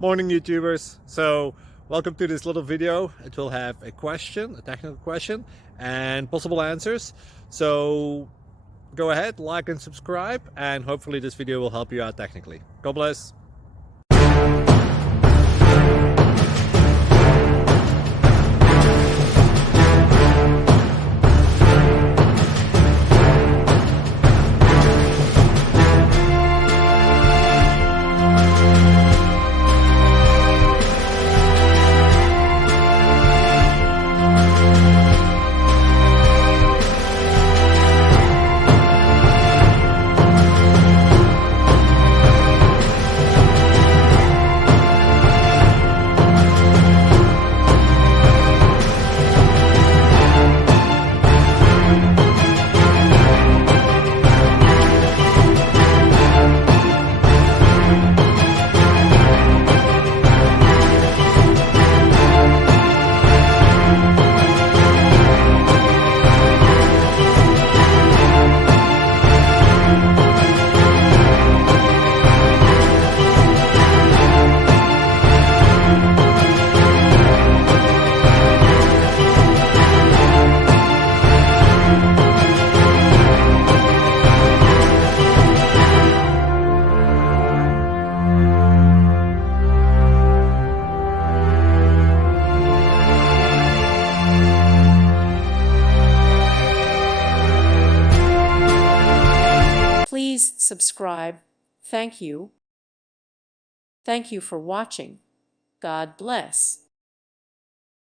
Morning YouTubers. So welcome to this little video. It will have a question, a technical question, and possible answers. So go ahead, like and subscribe, and hopefully this video will help you out technically. God bless. Please subscribe. Thank you. Thank you for watching. God bless.